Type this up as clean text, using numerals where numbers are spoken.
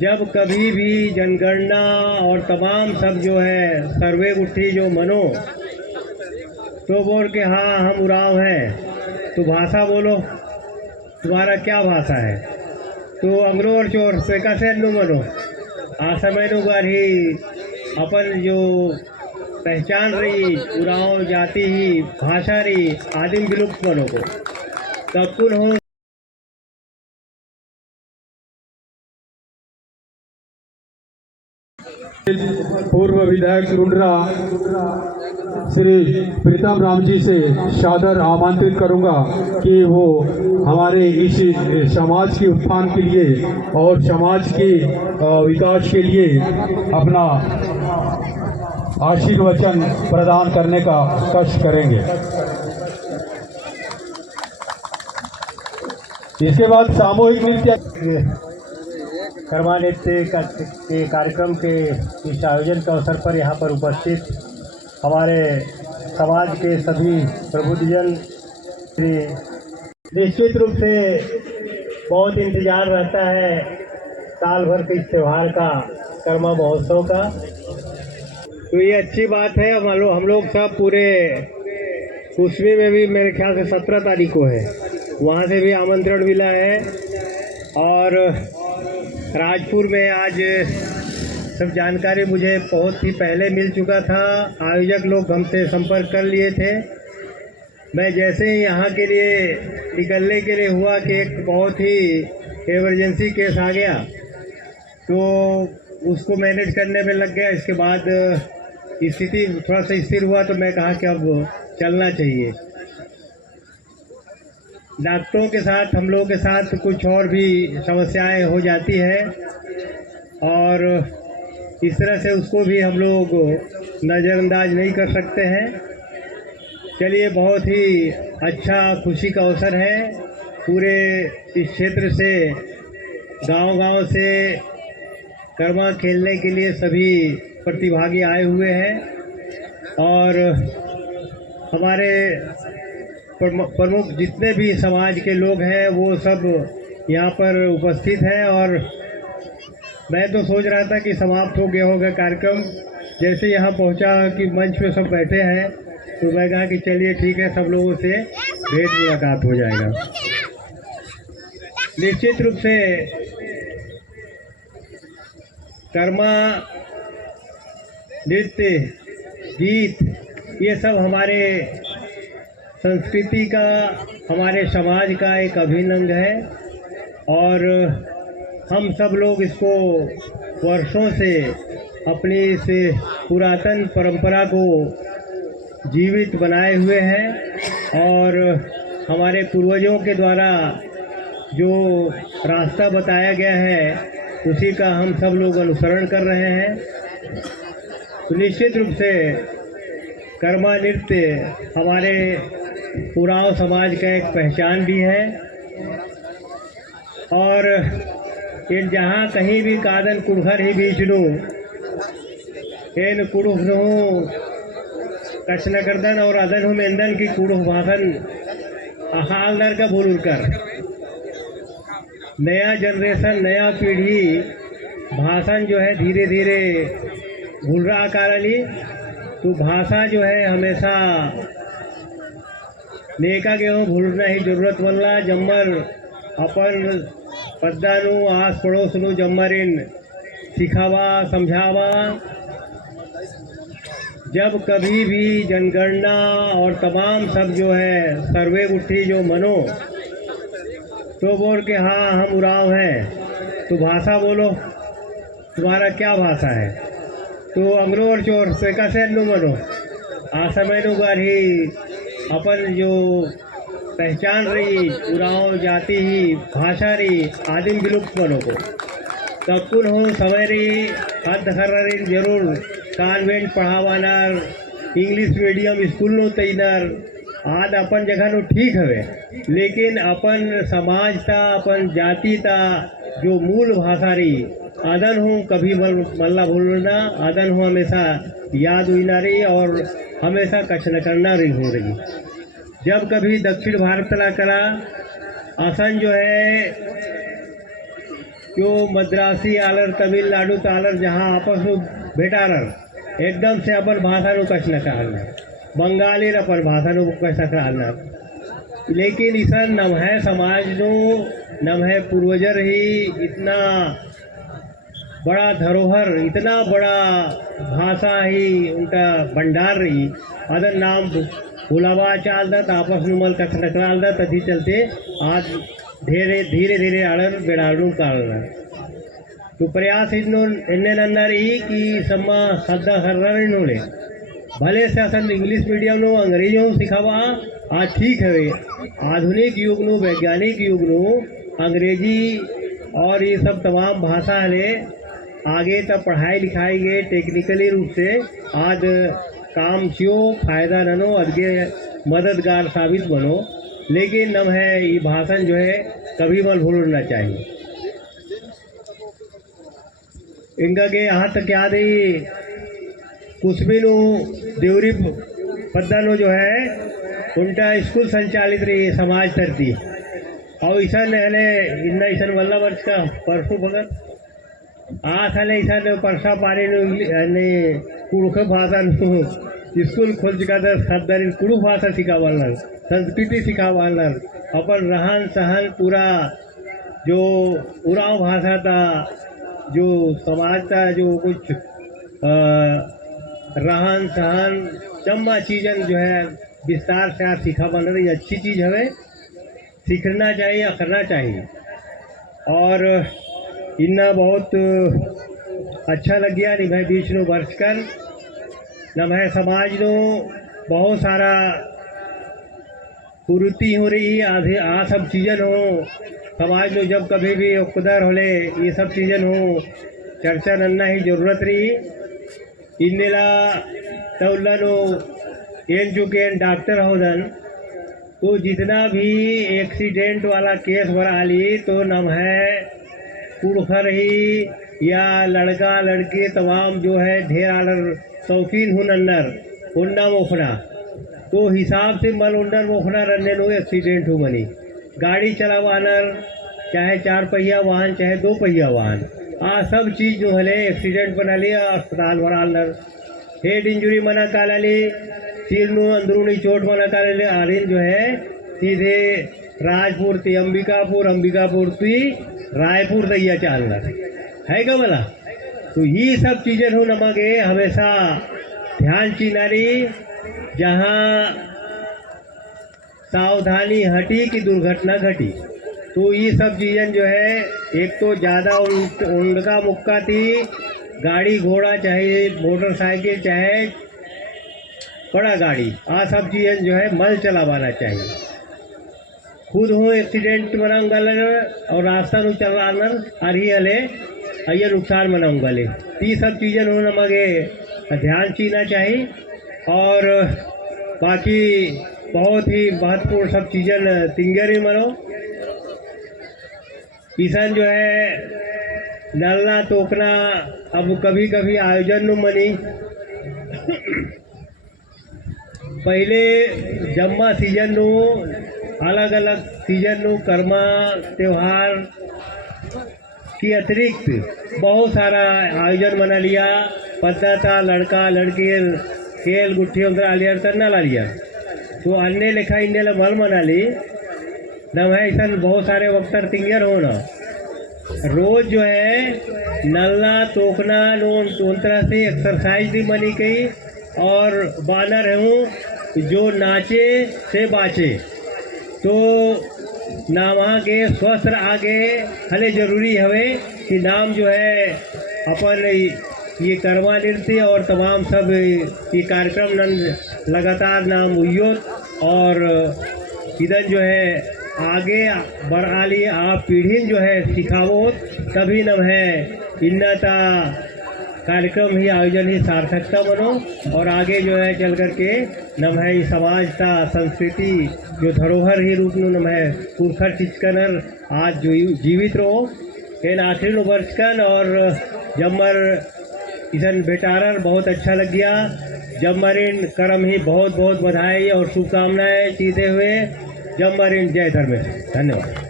जब कभी भी जनगणना और तमाम सब जो है सर्वे उठी जो मनो तो बोल के हाँ हम उराव हैं। तो भाषा बोलो, तुम्हारा क्या भाषा है? तो अंग्रो और चोर से कैसे नु मनो आ समय नु ही अपन जो पहचान रही उराव जाति ही भाषा रही आदिम विलुप्त मनो को तब कुल हो। पूर्व विधायक लुंड्रा श्री प्रीतम राम जी से सादर आमंत्रित करूंगा कि वो हमारे इस समाज के उत्थान के लिए और समाज के विकास के लिए अपना आशीर्वचन प्रदान करने का कष्ट करेंगे। इसके बाद सामूहिक नृत्य कर्मा नृत्य के कार्यक्रम के इस आयोजन के अवसर पर यहाँ पर उपस्थित हमारे समाज के सभी प्रबुद्धजन निश्चित रूप से बहुत इंतजार रहता है साल भर के इस त्यौहार का, कर्मा महोत्सव का। तो ये अच्छी बात है। हम लोग सब पूरे कुश्मी में भी मेरे ख्याल से 17 तारीख को है, वहाँ से भी आमंत्रण मिला है। और राजपुर में आज सब जानकारी मुझे बहुत ही पहले मिल चुका था। आयोजक लोग हमसे संपर्क कर लिए थे। मैं जैसे ही यहाँ के लिए निकलने के लिए हुआ कि एक बहुत ही इमरजेंसी केस आ गया तो उसको मैनेज करने में लग गया। इसके बाद स्थिति थोड़ा सा स्थिर हुआ तो मैं कहा कि अब चलना चाहिए। डॉक्टरों के साथ हम लोगों के साथ कुछ और भी समस्याएं हो जाती है और इस तरह से उसको भी हम लोग नज़रअंदाज नहीं कर सकते हैं। चलिए, बहुत ही अच्छा खुशी का अवसर है। पूरे इस क्षेत्र से गांव-गांव से कर्मा खेलने के लिए सभी प्रतिभागी आए हुए हैं और हमारे प्रमुख जितने भी समाज के लोग हैं वो सब यहाँ पर उपस्थित हैं। और मैं तो सोच रहा था कि समाप्त हो गया होगा कार्यक्रम, जैसे यहाँ पहुँचा कि मंच पे सब बैठे हैं तो मैं कहा कि चलिए ठीक है, सब लोगों से भेंट मुलाकात हो जाएगा। निश्चित रूप से कर्मा नृत्य, गीत, ये सब हमारे संस्कृति का, हमारे समाज का एक अभिन्न अंग है और हम सब लोग इसको वर्षों से अपनी इस पुरातन परंपरा को जीवित बनाए हुए हैं और हमारे पूर्वजों के द्वारा जो रास्ता बताया गया है उसी का हम सब लोग अनुसरण कर रहे हैं। तो निश्चित रूप से कर्मा नृत्य हमारे उराव समाज का एक पहचान भी है और इन जहाँ कहीं भी कादन कुड़घर ही बीच लूँ इन कुड़ुख नहूँ कचन करदन और अदन हूँ मेंदन की कुड़ुख भाषण अहालदर का भूल कर। नया जनरेशन, नया पीढ़ी भाषण जो है धीरे धीरे भूल रहा कारणी। तो भाषा जो है हमेशा नेका गेहूँ भूलना ही जरूरत बनला। जम्मर अपन पद्दानु आस पड़ोसनु जम्मरिन सिखावा समझावा। जब कभी भी जनगणना और तमाम सब जो है सर्वे उठी जो मनो तो बोल के हाँ हम उराव हैं। तो भाषा बोलो, तुम्हारा क्या भाषा है? तो अंग्रो और चोर से कैसे नु मनो आ समय नु ही अपन जो पहचान रही उराव जाति ही भाषा रही आदिम विलुप्त मनो को तब कुल हो समय रही हाथ धर रही जरूर कॉन्वेंट पढ़ावानार इंग्लिश मीडियम स्कूल नो तैनार आज अपन जगह नो ठीक हवे, लेकिन अपन समाजता अपन जातिता जो मूल भाषा रही आदन हूँ कभी मल्ला भूलना, आदन हूँ हमेशा याद हुई ना रही और हमेशा कछ न करना रही हो रही। जब कभी दक्षिण भारत ला करा आसन जो है जो मद्रासी आलर तमिलनाडु तालर जहाँ आपस में भेटारर एकदम से अपन भाषा नु कछ न कहना, बंगाली अपन भाषा नु कछ कहना, लेकिन इसा नम है समाज नो नम है पूर्वजर ही इतना बड़ा धरोहर, इतना बड़ा भाषा ही उनका भंडार रही, अदर नाम भुलावा चाल दा आपस में मल कथ नकराल दा तभी चलते आज धीरे धीरे आड़र बेड़ाड़ू कालना। तो प्रयास इन्ने नंदर ही कि सम्मा सदा हर्रा ले भले से असन इंग्लिश मीडियम नो अंग्रेजों सिखावा आज ठीक है। आधुनिक युग नो वैज्ञानिक युग नो अंग्रेजी और ये सब तमाम भाषा ले आगे तक पढ़ाई लिखाई गए टेक्निकली रूप से आज काम छियो फायदा ननो अगे मददगार साबित बनो, लेकिन नम है ये भाषण जो है कभी मत भूलना चाहिए। इनका के यहाँ तक याद ही कुछ भी नो देवरी पद्दा नो जो है उनका स्कूल संचालित रही समाज तरती और ईसन हले इन्ना ईसन वल्ला वर्ष का परसों भगत आज हले ईसन परसा पारी ने कुड़ुख भाषा नो स्कूल खोल चुका था। सदर कुड़ू भाषा सिखावाल, संस्कृति सिखावाल, अपन रहन सहन पूरा जो उराव भाषा था, जो समाज था, जो कुछ रहन सहन जम्मा चीज़न जो है विस्तार से आप सिखा बन रही अच्छी चीज़ हमें सीखना चाहिए या करना चाहिए। और इन्ना बहुत अच्छा लग गया नहीं भाई बीच नो वर्ष कर न भाई समाज नो बहुत सारा पूर्ति हो रही है। आधे आ सब चीज़न हो समाज नो जब कभी भी उकदर होले ये सब चीज़न हो चर्चा नन्ना ही जरूरत रही। इन्नेला तौला नो एन चुके डॉक्टर होदन तो जितना भी एक्सीडेंट वाला केस भरा ली तो नम है कुड़खर ही या लड़का लड़के तमाम जो है ढेर आलर शौकीन हूँ नन्नर उन्ना मोखना तो हिसाब से मल उन्नर मोखना रन्ने नो एक्सीडेंट हो मनी गाड़ी चलावानर चाहे 4 पहिया वाहन चाहे 2 पहिया वाहन आ सब चीज़ जो हले एक्सीडेंट बना लिया अस्पताल भरा अंदर हेड इंजरी मना काला ली सिर नो अंदरूनी चोट मना काले ले आलिन जो है सीधे राजपुर ती अंबिकापुर ती रायपुर दैया चालना है का बोला। तो ये सब चीज़ें हो नमगे हमेशा ध्यान चीनारी जहाँ सावधानी हटी कि दुर्घटना घटी। तो ये सब चीज़ें जो है एक तो ज़्यादा उनका मुक्का थी गाड़ी घोड़ा चाहे मोटरसाइकिल चाहे बड़ा गाड़ी आ सब चीज़ें जो है मल चलावाना चाहिए। खुद हो एक्सीडेंट मनाऊंगा और रास्ता नु चलाना और ही हले ये नुकसान मनाऊंगा ले ये सब चीज़ें होना मगे ध्यान चीना चाहिए। और बाकी बहुत ही महत्वपूर्ण सब चीज़ें तिंगरी मनो किसान जो है नलना तोकना अब कभी कभी आयोजन नु मनी पहले जम्मा सीजन नु अलग अलग सीजन नु कर्मा त्योहार की अतिरिक्त बहुत सारा आयोजन मना लिया पता था लड़का लड़की खेल गुट्ठी उधर आलिया तरना ला लिया। तो अन्य लेखा इन्ने मल मना ली न है ऐसा बहुत सारे वक्त तिंगर हो ना रोज जो है नलना तोकना उन तरह से एक्सरसाइज भी मनी गई और बानर हूँ जो नाचे से बाचे तो नामा के स्वस्थ आगे हले जरूरी हवे कि नाम जो है अपन ये कर्मा नृत्य और तमाम सब ये कार्यक्रम लगातार नाम हुई और इधर जो है आगे बढ़ाली आप पीढ़ी जो है सिखावो तभी न है इन्नता कार्यक्रम ही आयोजन ही सार्थकता बनो और आगे जो है चल करके नम है समाज का संस्कृति जो धरोहर ही रूप नम है पुरखर चिचकनर आज जो जीवित रहो इन आखिरी वर्ष कन। और जम्मर इसन बेटारर बहुत अच्छा लग गया जम्मरिन करम ही बहुत बहुत बधाई और शुभकामनाएं सीधे हुए जम्मरिन जय धर्मेश धन्यवाद।